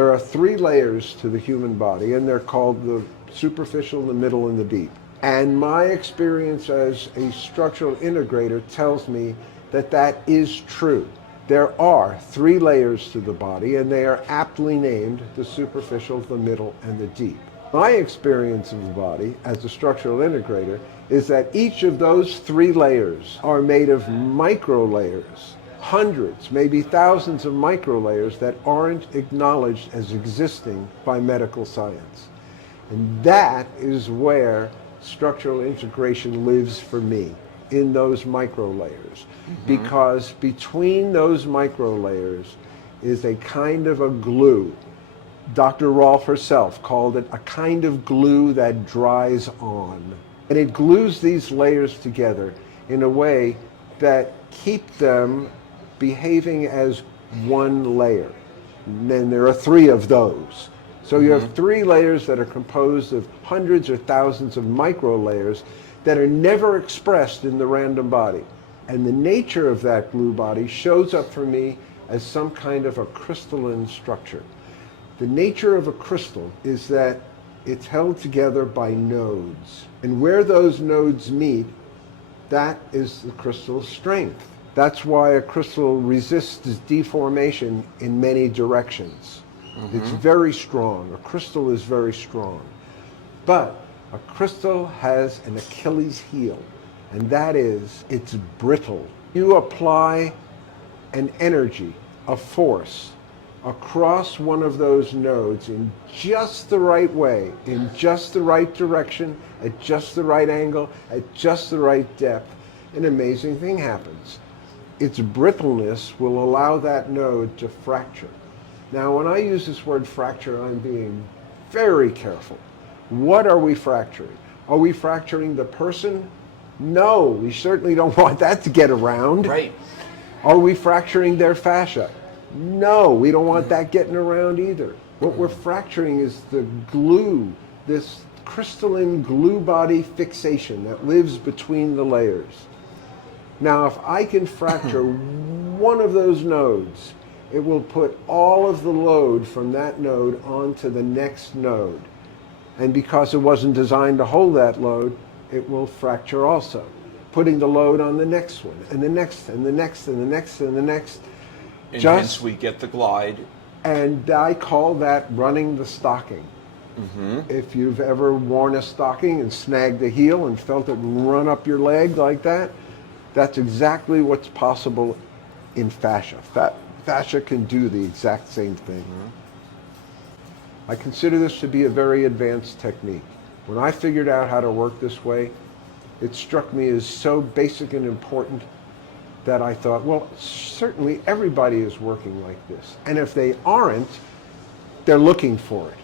There are three layers to the human body, and they're called the superficial, the middle, and the deep. And my experience as a structural integrator tells me that that is true. There are three layers to the body, and they are aptly named the superficial, the middle, and the deep. My experience of the body as a structural integrator is that each of those three layers are made of micro layers, hundreds, maybe thousands of micro layers that aren't acknowledged as existing by medical science. And that is where structural integration lives for me, in those micro layers. Because between those micro layers is a kind of a glue. Dr. Rolfe herself called it a kind of glue that dries on. And it glues these layers together in a way that keep them behaving as one layer. And then there are three of those. So you have three layers that are composed of hundreds or thousands of micro layers that are never expressed in the random body. And the nature of that glue body shows up for me as some kind of a crystalline structure. The nature of a crystal is that it's held together by nodes. And where those nodes meet, that is the crystal's strength. That's why a crystal resists deformation in many directions. It's very strong. A crystal is very strong. But a crystal has an Achilles heel, and that is it's brittle. You apply an energy, a force, across one of those nodes in just the right way, in just the right direction, at just the right angle, at just the right depth, an amazing thing happens. Its brittleness will allow that node to fracture. Now, when I use this word fracture, I'm being very careful. What are we fracturing? Are we fracturing the person? No, we certainly don't want that to get around. Right. Are we fracturing their fascia? No, we don't want that getting around either. What we're fracturing is the glue, this crystalline glue body fixation that lives between the layers. Now, if I can fracture one of those nodes, it will put all of the load from that node onto the next node. And because it wasn't designed to hold that load, it will fracture also, putting the load on the next one, and the next, and the next, and the next, and the next. And hence we get the glide. And I call that running the stocking. If you've ever worn a stocking and snagged the heel and felt it run up your leg like that, that's exactly what's possible in fascia. Fascia can do the exact same thing. I consider this to be a very advanced technique. When I figured out how to work this way, it struck me as so basic and important that I thought, well, certainly everybody is working like this. And if they aren't, they're looking for it.